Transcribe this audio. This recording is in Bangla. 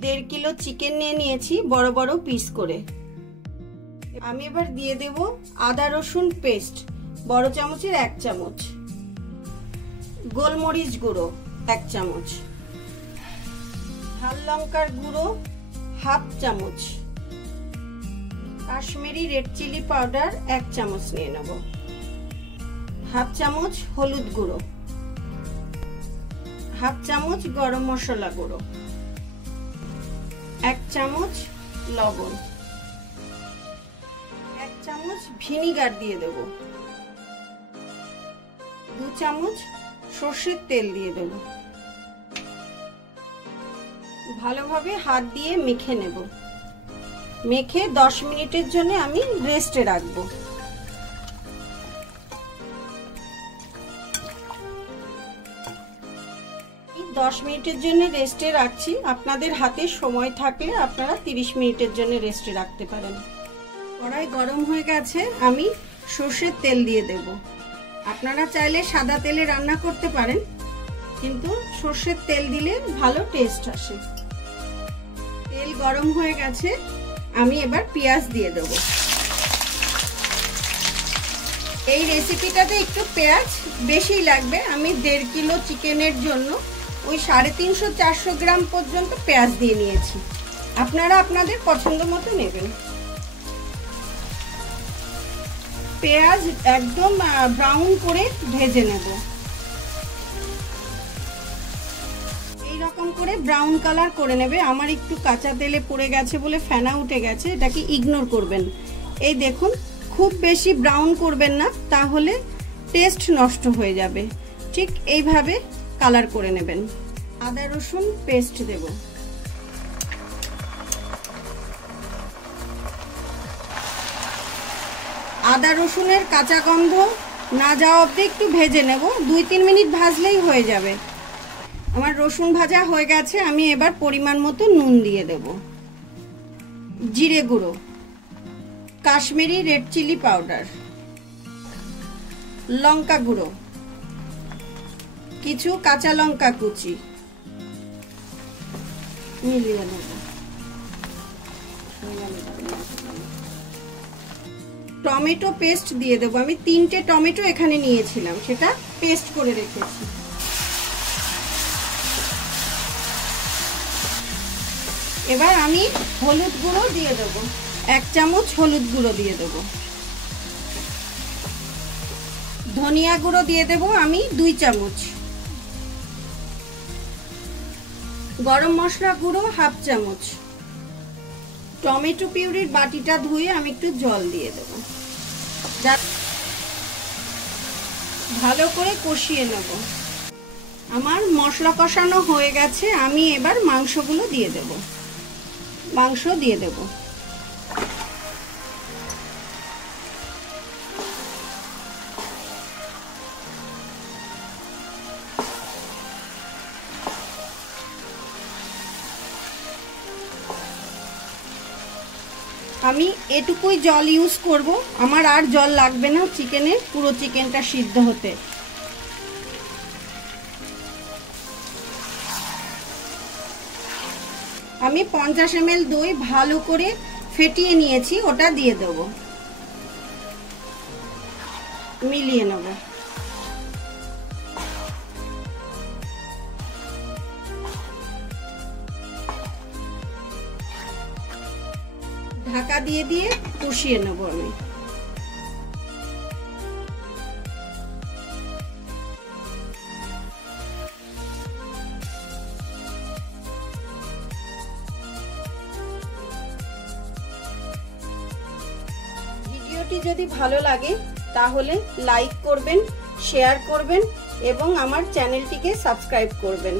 1.5 কিলো চিকেন নিয়ে নিয়েছি বড় বড় পিস করে। আমি এবার দিয়ে দেব আদা রসুন পেস্ট বড় চামচের 1 চামচ, গোলমরিচ গুঁড়ো 1 চামচ, ঝাল লঙ্কার গুঁড়ো 1/2 চামচ, কাশ্মীরি রেড চিলি পাউডার 1 চামচ নিয়ে নেব, 1/2 চামচ হলুদ গুঁড়ো, 1/2 চামচ গরম মশলা গুঁড়ো, 1 চামচ লবণ, 1 চামচ ভিনিগার দিয়ে দেব, 2 চামচ সরষের তেল দিয়ে দেব। ভালোভাবে হাত দিয়ে মেখে নেব। মেখে 10 মিনিটের জন্য আমি রেস্টে রাখবো। 10 মিনিটের জন্য রেস্টে রাখছি। আপনাদের হাতে সময় থাকলে আপনারা 30 মিনিটের জন্য রেস্টে রাখতে পারেন। কড়াই গরম হয়ে গেছে, আমি সরষের তেল দিয়ে দেব। আপনারা চাইলে সাদা তেলে রান্না করতে পারেন, কিন্তু সরষের তেল দিলে ভালো টেস্ট আসে। তেল গরম হয়ে গেছে, আমি এবার পেঁয়াজ দিয়ে দেব। এই রেসিপিটাতে একটু পেঁয়াজ বেশি লাগবে। আমি 1.5 কিলো চিকেনের জন্য ওই 350-400 গ্রাম পর্যন্ত পেঁয়াজ দিয়ে নিয়েছি। আপনারা আপনাদের পছন্দ মতো নেবেন। পেঁয়াজ একদম ব্রাউন করে ভেজে নেব। এই রকম করে ব্রাউন কালার করে নেবে। আমার একটু কাঁচা তেলে পড়ে গেছে বলে ফেনা উঠে গেছে, এটাকে ইগনোর করবেন। এই দেখুন, খুব বেশি ব্রাউন করবেন না, তাহলে টেস্ট নষ্ট হয়ে যাবে। ঠিক এইভাবে কালার করে নেবেন। আদা রসুন পেস্ট দেব। আদা রসুনের কাঁচা গন্ধ না যাওয়া অবধি একটু ভেজে নেব। 2-3 মিনিট ভাজলেই হয়ে যাবে। আমার রসুন ভাজা হয়ে গেছে, আমি এবার পরিমাণ মতো নুন দিয়ে দেব, জিরে গুঁড়ো, কাশ্মীরি রেড চিলি পাউডার, লঙ্কা গুঁড়ো, কিছু কাঁচা লঙ্কা কুচি, মিলিয়ে নেব। টমেটো পেস্ট দিয়ে দেবো। আমি 3টে টমেটো এখানে নিয়েছিলাম, সেটা পেস্ট করে রেখেছি। এবার আমি হলুদ গুঁড়ো দিয়ে দেবো, 1 চামচ হলুদ গুঁড়ো দিয়ে দেবো। ধনিয়া গুঁড়ো দিয়ে দেবো আমি 2 চামচ। গরম মশলা গুঁড়ো 1/2 চামচ। টমেটো পিউরির বাটিটা ধুয়ে আমি একটু জল দিয়ে দেবো। ভালো করে কষিয়ে নেব। আমার মশলা কষানো হয়ে গেছে, আমি এবার মাংসগুলো দিয়ে দেব। মাংস দিয়ে দেব। আমি এটুকুই জল ইউজ করব, আমার আর জল লাগবে না চিকেনে, পুরো চিকেনটা সিদ্ধ হতে। আমি 50 ml দই ভালো করে ফেটিয়ে নিয়েছি, ওটা দিয়ে দেব। মিলিয়ে নেব। ঢাকা দিয়ে দিয়ে কষিয়ে নেব আমি। ভিডিওটি যদি ভালো লাগে তাহলে লাইক করবেন, শেয়ার করবেন এবং আমার চ্যানেলটিকে সাবস্ক্রাইব করবেন।